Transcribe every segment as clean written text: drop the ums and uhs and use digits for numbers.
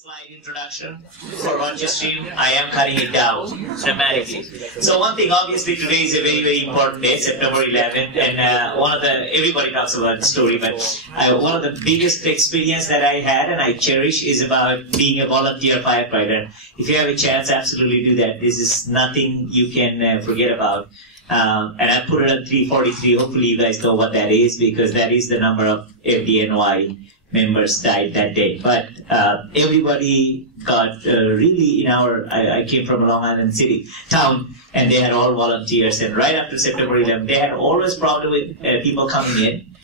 Slide introduction for Virtustream. I am cutting it down dramatically. So one thing, obviously, today is a very, very important day, September 11th, and everybody talks about the story, but one of the biggest experience that I had and I cherish is about being a volunteer firefighter. If you have a chance, absolutely do that. This is nothing you can forget about. And I put it on 343. Hopefully you guys know what that is, because that is the number of FDNY members died that day. But everybody got really in I came from a Long Island city town, and they had all volunteers. And right after September 11th, they had always problem with people coming in.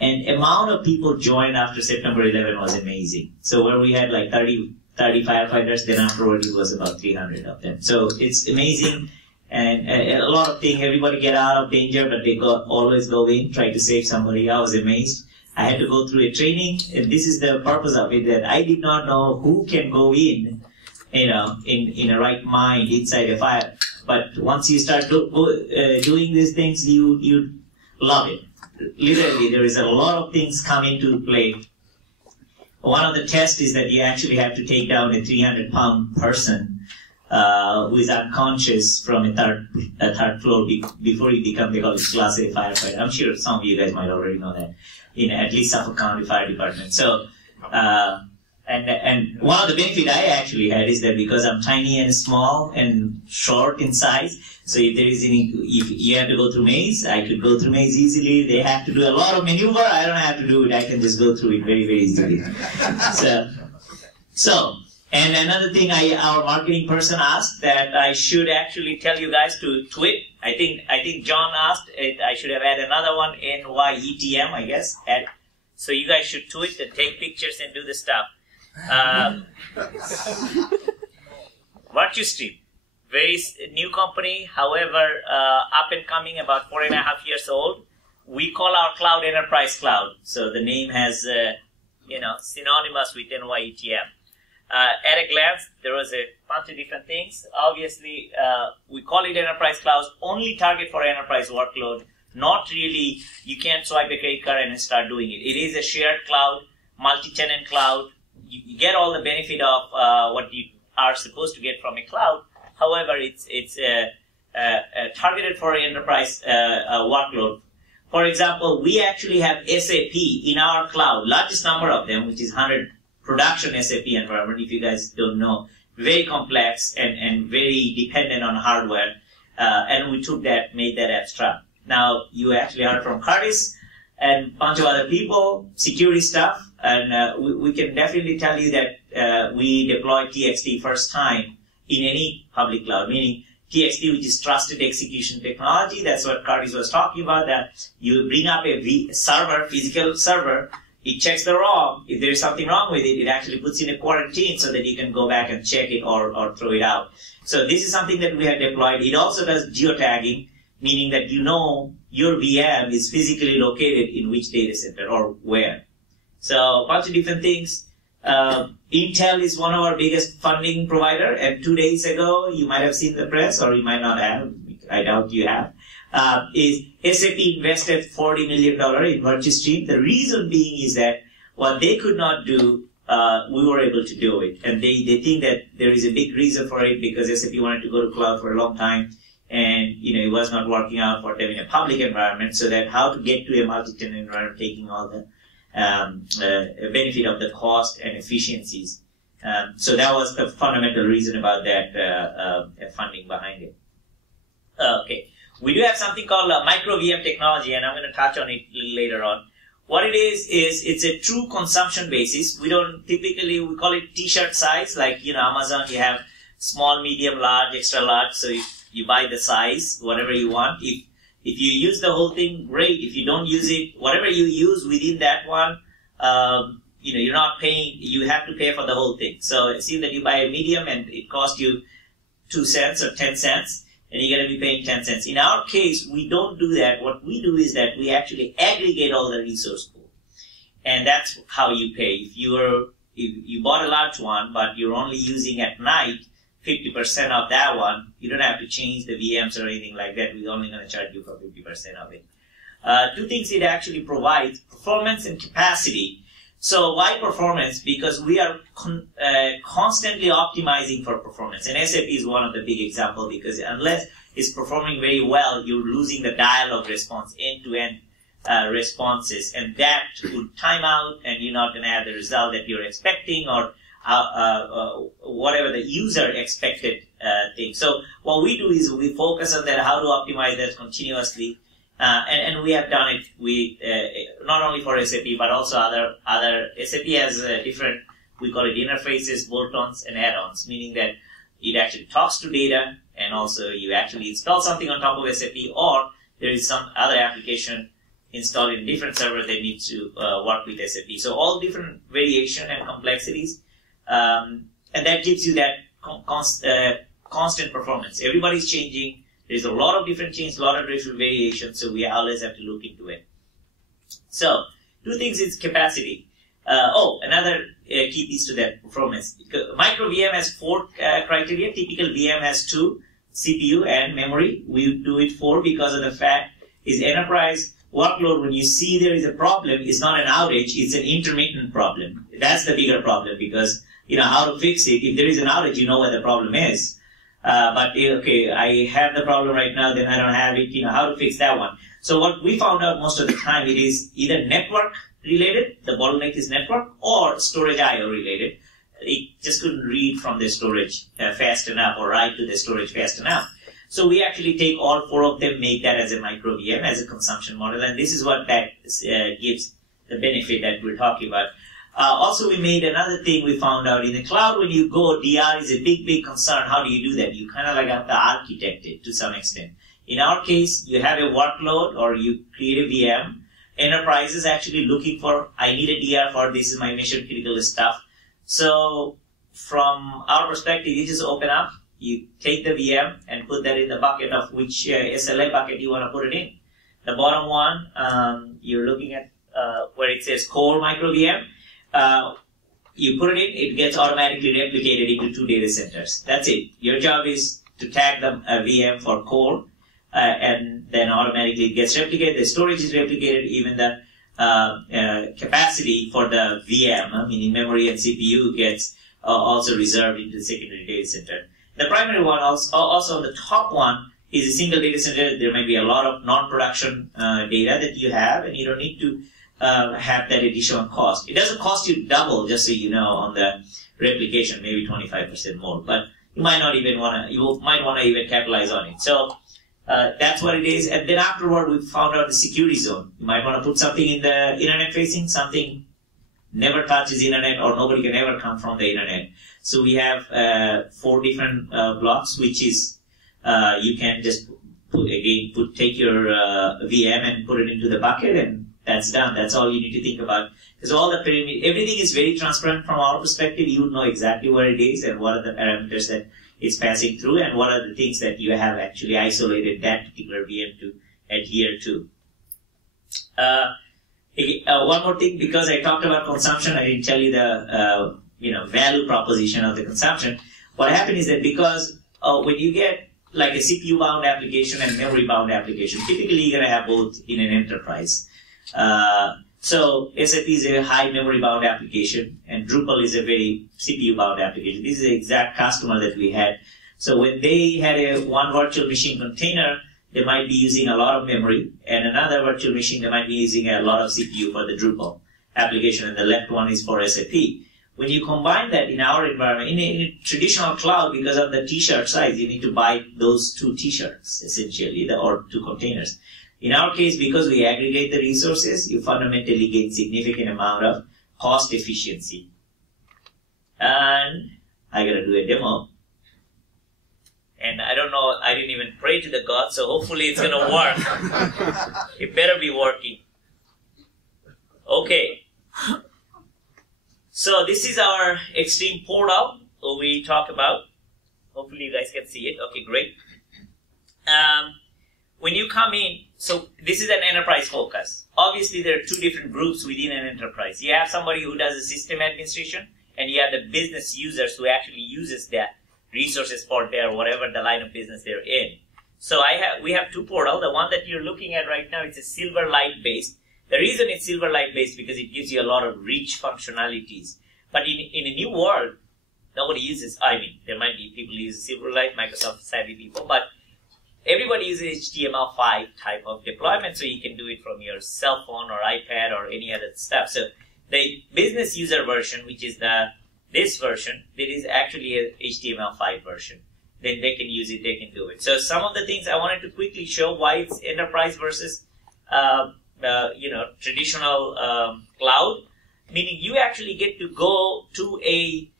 And amount of people joined after September 11 was amazing. So where we had like 30 firefighters, then afterward it was about 300 of them. So it's amazing. And a lot of things, everybody get out of danger, but they always go in, try to save somebody. I was amazed. I had to go through a training, and this is the purpose of it, that I did not know who can go in, in a right mind inside a fire. But once you start doing these things, you love it. Literally, there is a lot of things come into play. One of the tests is that you actually have to take down a 300-pound person who is unconscious from a third floor before you become, they call it Class A firefighter. I'm sure some of you guys might already know that, in at least Suffolk County Fire Department. So, and one of the benefit I actually had is that because I'm tiny and small and short in size, so if you have to go through maze, I could go through maze easily. They have to do a lot of maneuver. I don't have to do it. I can just go through it very, very easily. And another thing our marketing person asked, that I should actually tell you guys to tweet. I think John asked it. I should have had another one, NYETM, I guess. So you guys should tweet and take pictures and do the stuff. Virtustream, very new company. However, up and coming, about 4.5 years old. We call our cloud Enterprise Cloud. So the name has, synonymous with NYETM. At a glance, there was a bunch of different things. Obviously, we call it Enterprise Cloud, only target for enterprise workload. Not really, you can't swipe a credit card and start doing it. It is a shared cloud, multi-tenant cloud. You get all the benefit of what you are supposed to get from a cloud. However, it's targeted for enterprise workload. For example, we actually have SAP in our cloud, largest number of them, which is 100 production SAP environment, if you guys don't know, very complex and very dependent on hardware. And we took that, made that abstract. Now, you actually heard from Curtis and a bunch of other people, security stuff, and we can definitely tell you that we deployed TXT first time in any public cloud, meaning TXT, which is trusted execution technology. That's what Curtis was talking about, that you bring up a server, physical server. It checks the ROM. If there is something wrong with it, it actually puts in a quarantine so that you can go back and check it or throw it out. So this is something that we have deployed. It also does geotagging, meaning that you know your VM is physically located in which data center or where. So a bunch of different things. Intel is one of our biggest funding provider, and 2 days ago, you might have seen the press, or you might not have. I doubt you have. Is SAP invested $40 million in Virtustream. The reason being is that what they could not do, we were able to do it. And they think that there is a big reason for it, because SAP wanted to go to cloud for a long time, and it was not working out for them in a public environment, so that how to get to a multi-tenant environment, taking all the benefit of the cost and efficiencies. So that was the fundamental reason about that funding behind it. Okay. We do have something called micro VM technology, and I'm going to touch on it later on. What it is it's a true consumption basis. We we call it t-shirt size, like, Amazon, you have small, medium, large, extra large, so you buy the size, whatever you want. If you use the whole thing, great. If you don't use it, whatever you use within that one, you're not paying, you have to pay for the whole thing. So assume that you buy a medium and it costs you 2 cents or 10 cents. And you're going to be paying 10 cents. In our case, we don't do that. What we do is that we actually aggregate all the resource pool. And that's how you pay. If you bought a large one, but you're only using at night 50% of that one, you don't have to change the VMs or anything like that. We're only going to charge you for 50% of it. 2 things it actually provides: performance and capacity. So why performance? Because we are constantly optimizing for performance. And SAP is one of the big examples, because unless it's performing very well, you're losing the dialogue response, end-to-end responses. And that would time out, and you're not going to have the result that you're expecting, or whatever the user expected thing. So what we do is we focus on that, how to optimize that continuously. And we have done it with not only for SAP but also other. SAP has different, we call it interfaces, bolt-ons, and add-ons, meaning that it actually talks to data, and also you actually install something on top of SAP, or there is some other application installed in a different server that needs to work with SAP. So all different variation and complexities, and that gives you that constant performance. Everybody's changing. There's a lot of different changes, a lot of different variations, so we always have to look into it. So, two things is capacity. Another key piece to that performance. Micro VM has 4 criteria. Typical VM has 2, CPU and memory. We do it 4 because of the fact is enterprise workload, when you see there is a problem, it's not an outage, it's an intermittent problem. That's the bigger problem, because, how to fix it. If there is an outage, you know what the problem is. But okay, I have the problem right now, then I don't have it, how to fix that one. So what we found out most of the time, it is either network related, the bottleneck is network, or storage IO related. It just couldn't read from the storage fast enough, or write to the storage fast enough. So we actually take all 4 of them, make that as a micro VM, as a consumption model, and this is what that gives the benefit that we're talking about. Also, we made another thing we found out. In the cloud, when you go, DR is a big, big concern. How do you do that? You kind of have to architect it to some extent. In our case, you have a workload, or you create a VM. Enterprise is actually looking for, I need a DR for this is my mission critical stuff. So from our perspective, you just open up, you take the VM and put that in the bucket of which SLA bucket you want to put it in. The bottom one, you're looking at where it says core micro VM. You put it in, it gets automatically replicated into 2 data centers. That's it. Your job is to tag them a VM for core, and then automatically it gets replicated. The storage is replicated, even the capacity for the VM, meaning memory and CPU, gets also reserved into the secondary data center. The primary one, also the top one, is a single data center. There may be a lot of non-production data that you have, and you don't need to have that additional cost. It doesn't cost you double, just so you know, on the replication, maybe 25% more. But you might not even you might want to even capitalize on it. So that's what it is. And then afterward, we found out the security zone. You might want to put something in the internet facing, something never touches internet, or nobody can ever come from the internet. So we have 4 different blocks, which is you can just take your VM and put it into the bucket, and that's done. That's all you need to think about. Because all the everything is very transparent from our perspective. You know exactly where it is and what are the parameters that it's passing through, and what are the things that you have actually isolated that particular VM to adhere to. One more thing, because I talked about consumption, I didn't tell you the value proposition of the consumption. What happened is that because when you get like a CPU-bound application and memory-bound application, typically you're going to have both in an enterprise. So SAP is a high memory-bound application, and Drupal is a very CPU-bound application. This is the exact customer that we had. So when they had a one virtual machine container, they might be using a lot of memory, and another virtual machine, they might be using a lot of CPU for the Drupal application, and the left one is for SAP. When you combine that in our environment, in a traditional cloud, because of the t-shirt size, you need to buy those 2 t-shirts, essentially, or 2 containers. In our case, because we aggregate the resources, you fundamentally gain significant amount of cost efficiency. And I gotta do a demo. And I don't know, I didn't even pray to the gods, so hopefully it's gonna work. It better be working. Okay. So this is our xStream portal we talked about. Hopefully you guys can see it. Okay, great. When you come in, so this is an enterprise focus. Obviously, there are 2 different groups within an enterprise. You have somebody who does the system administration, and you have the business users who actually uses their resources for their whatever the line of business they're in. So we have 2 portals. The one that you're looking at right now, it's a Silverlight based. The reason it's Silverlight based because it gives you a lot of rich functionalities. But in a new world, nobody uses, I mean, there might be people who use Silverlight, Microsoft savvy people, but everybody uses HTML5 type of deployment, so you can do it from your cell phone or iPad or any other stuff. So the business user version, which is this version, there is actually a HTML5 version. Then they can use it, they can do it. So some of the things I wanted to quickly show why it's enterprise versus traditional cloud, meaning you actually get to go to a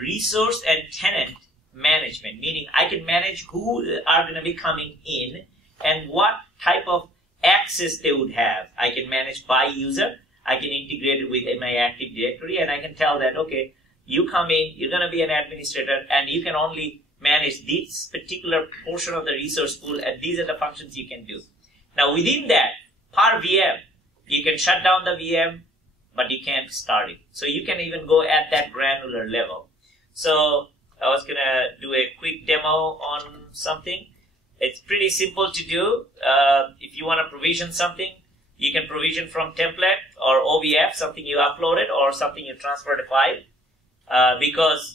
resource and tenant management, meaning I can manage who are going to be coming in and what type of access they would have. I can manage by user. I can integrate it with my Active Directory, and I can tell that, okay, you come in, you're going to be an administrator, and you can only manage this particular portion of the resource pool, and these are the functions you can do. Now, within that, per VM, you can shut down the VM, but you can't start it. So you can even go at that granular level. So I was going to do a quick demo on something. It's pretty simple to do. If you want to provision something, you can provision from template or OVF, something you uploaded or something you transferred a file. Because,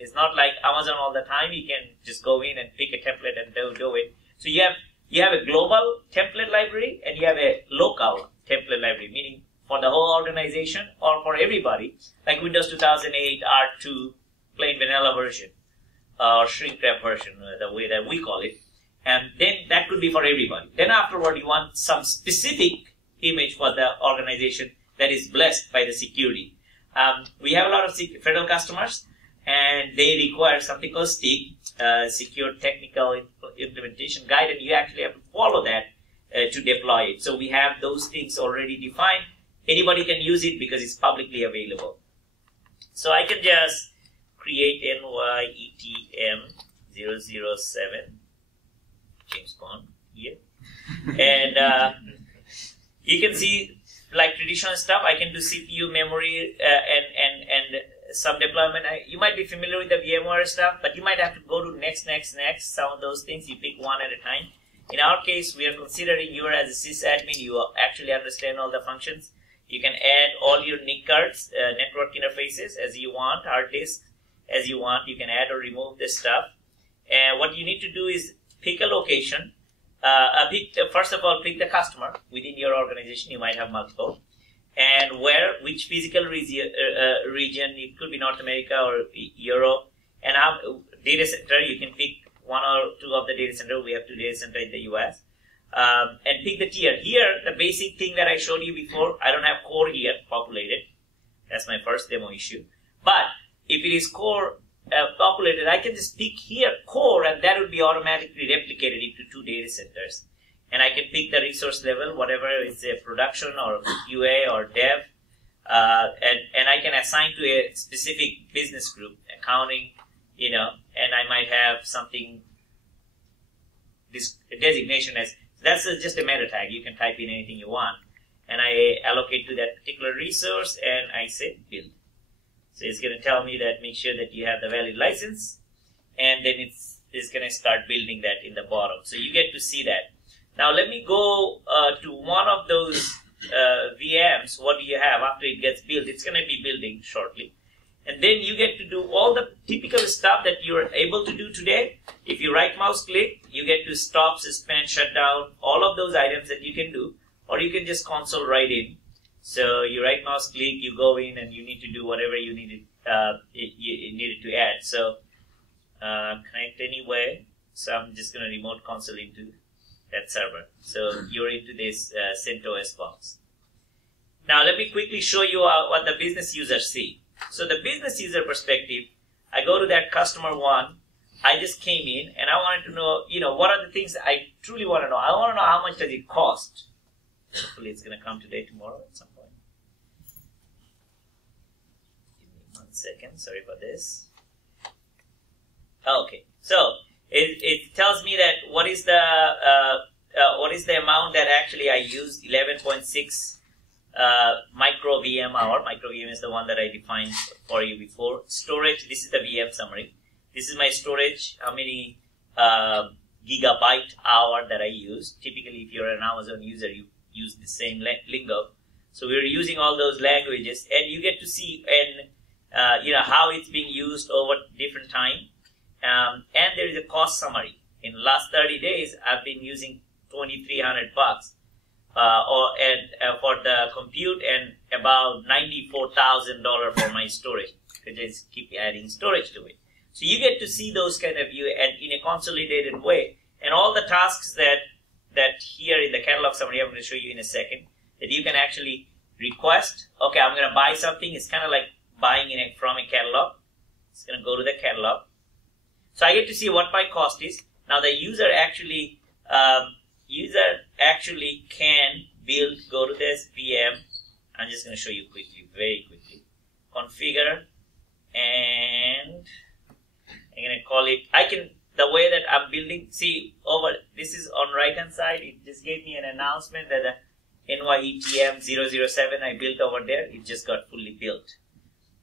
it's not like Amazon all the time. You can just go in and pick a template and do it. So you have a global template library and you have a local template library, meaning for the whole organization or for everybody, like Windows 2008 R2 plain vanilla version or shrink wrap version, the way that we call it. And then that could be for everybody. Then afterward, you want some specific image for the organization that is blessed by the security. We have a lot of federal customers, and they require something called STIG, Secure Technical Implementation Guide, and you actually have to follow that to deploy it. So we have those things already defined. Anybody can use it because it's publicly available. So I can just create NYETM007, James Bond here. And you can see, like traditional stuff, I can do CPU, memory, and some deployment. You might be familiar with the VMware stuff, but you might have to go to next. Some of those things, you pick one at a time. In our case, we are considering you as a sysadmin. You actually understand all the functions. You can add all your NIC cards, network interfaces as you want, hard disk as you want. You can add or remove this stuff. And what you need to do is pick a location. First of all, pick the customer within your organization. You might have multiple. And which physical region, it could be North America or Europe. And data center, you can pick one or two of the data center. We have 2 data centers in the US. And pick the tier. Here, the basic thing that I showed you before, I don't have core here populated. That's my first demo issue. But if it is core populated, I can just pick here core, and that will be automatically replicated into 2 data centers. And I can pick the resource level, whatever is a production or QA or dev, and I can assign to a specific business group, accounting, and I might have something, this designation as, that's just a meta tag. You can type in anything you want. And I allocate to that particular resource, and I say build. So it's going to tell me that make sure that you have the valid license, and then it's going to start building that in the bottom. So you get to see that. Now let me go to one of those VMs. What do you have after it gets built? It's going to be building shortly. And then you get to do all the typical stuff that you're able to do today. If you right mouse click, you get to stop, suspend, shut down, all of those items that you can do. Or you can just console right in. So you right mouse click, you go in, and you need to do whatever you needed to add. So connect anyway. So I'm just going to remote console into that server. So you're into this CentOS box. Now let me quickly show you what the business users see. So the business user perspective, I go to that customer one. I just came in and I wanted to know, what are the things that I truly want to know. I want to know how much does it cost. Hopefully it's going to come today, tomorrow at some point. Give me 1 second. Sorry for this. Okay. So it tells me that what is the amount that actually I used, 11.6 micro VM hour. Micro VM is the one that I defined for you before. Storage, this is the VM summary. This is my storage, how many gigabyte hour that I use. Typically, if you're an Amazon user, you use the same lingo. So we're using all those languages, and you get to see how it's being used over different time. And there is a cost summary. In the last 30 days, I've been using $2,300 for the compute, and about $94,000 for my storage. I just keep adding storage to it. So you get to see those kind of view and in a consolidated way, and all the tasks that here in the catalog summary, I'm going to show you in a second, that you can actually request. Okay, I'm going to buy something. It's kind of like buying from a catalog. It's going to go to the catalog. So I get to see what my cost is. Now the user actually can build, go to this VM. I'm just going to show you quickly, very quickly. Configure, and I'm going to call it, the way that I'm building, see this is on right hand side, it just gave me an announcement that the NYETM 007 I built over there, it just got fully built.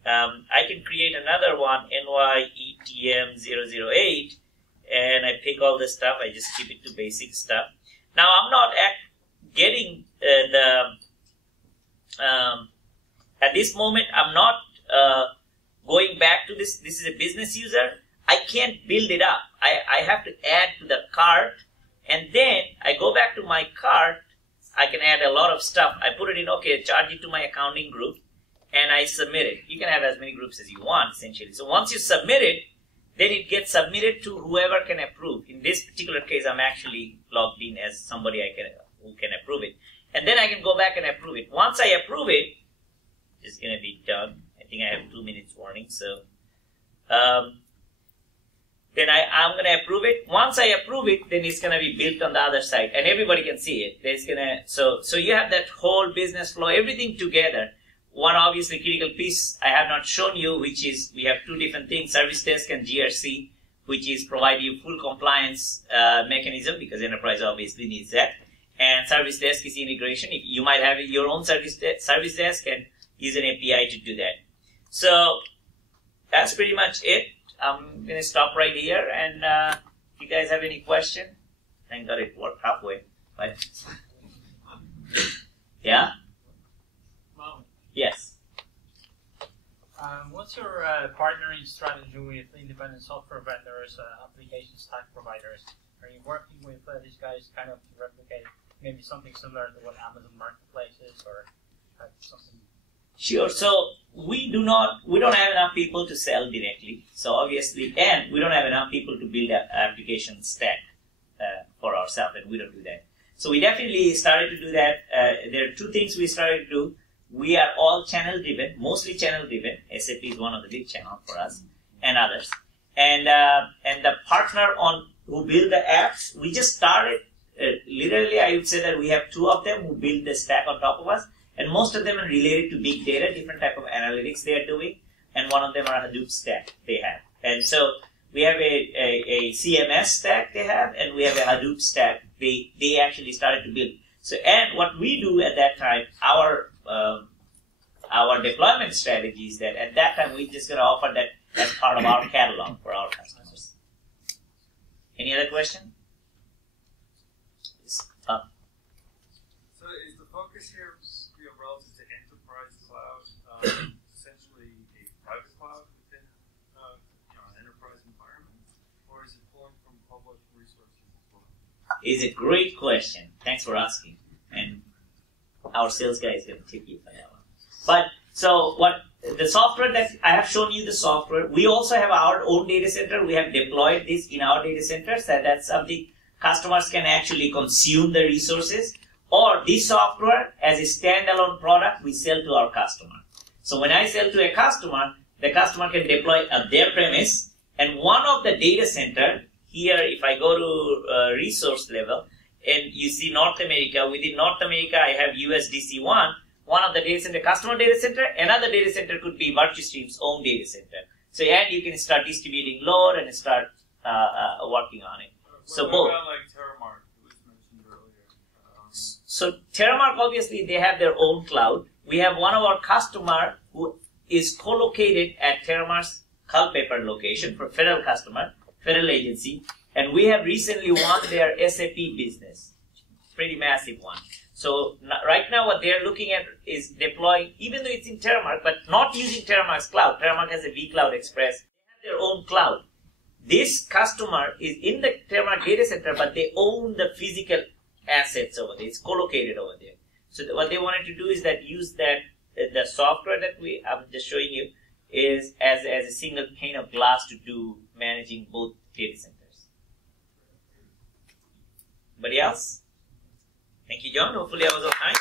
I can create another one, NYETM 008, and I pick all this stuff, I just keep it to basic stuff. Now I'm not getting at this moment, I'm not going back to this. This is a business user. I can't build it up. I have to add to the cart, and then I go back to my cart. I can add a lot of stuff. I put it in, okay, charge it to my accounting group, and I submit it. You can have as many groups as you want, essentially. So once you submit it, then it gets submitted to whoever can approve. In this particular case, I'm actually logged in as somebody who can approve it. And then I can go back and approve it. Once I approve it, it's going to be done. I think I have 2 minutes warning. So then I'm going to approve it. Once I approve it, then it's going to be built on the other side, and everybody can see it. So you have that whole business flow, everything together. One obviously critical piece I have not shown you, which is we have two different things, service desk and GRC, which is provide you full compliance mechanism, because enterprise obviously needs that. And service desk is integration. If you might have your own service desk and use an API to do that. So that's pretty much it. I'm going to stop right here, and if you guys have any question, thank God it worked halfway. But yeah? Yes. What's your partnering strategy with independent software vendors, application stack providers? Are you working with these guys kind of to replicate maybe something similar to what Amazon Marketplace is, or something? Sure. So we don't have enough people to sell directly. So obviously, and we don't have enough people to build an application stack for ourselves, and we don't do that. So we definitely started to do that. There are two things we started to do. We are all channel driven, mostly channel driven. SAP is one of the big channels for us, and others. And the partner who build the apps, we just started. Literally, I would say that we have two of them who build the stack on top of us. And most of them are related to big data, different type of analytics they are doing, and one of them are Hadoop stack they have. And so we have a CMS stack they have, and we have a Hadoop stack they actually started to build. So, and what we do at that time, our deployment strategy is that at that time we're just going to offer that as part of our catalog for our customers. Any other question? So is the focus here relative to enterprise cloud, essentially a private cloud within an enterprise environment, or is it pulling from public resources as well? It's a great question. Thanks for asking. And our sales guy is going to tip you for that one. But so the software that I have shown you, the software, we also have our own data center. We have deployed this in our data centers. That's something customers can actually consume the resources. Or this software as a standalone product we sell to our customer. So when I sell to a customer, the customer can deploy at their premise, and one of the data center, here if I go to resource level, and you see North America, within North America I have USDC one of the data center, customer data center, another data center could be Virtustream's own data center. So and you can start distributing load and start working on it. So both. What about like Terramark? So Terramark, obviously, they have their own cloud. We have one of our customer who is co-located at Terramark's Culpeper location for federal customer, federal agency, and we have recently won their SAP business, pretty massive one. So right now what they're looking at is deploying, even though it's in Terramark, but not using Terramark's cloud. Terramark has a vCloud Express. They have their own cloud. This customer is in the Terramark data center, but they own the physical assets over there. It's co-located over there. So what they wanted to do is that use that the software that I'm just showing you is as a single pane of glass to do managing both data centers. Anybody else? Thank you, John. Hopefully I was on time.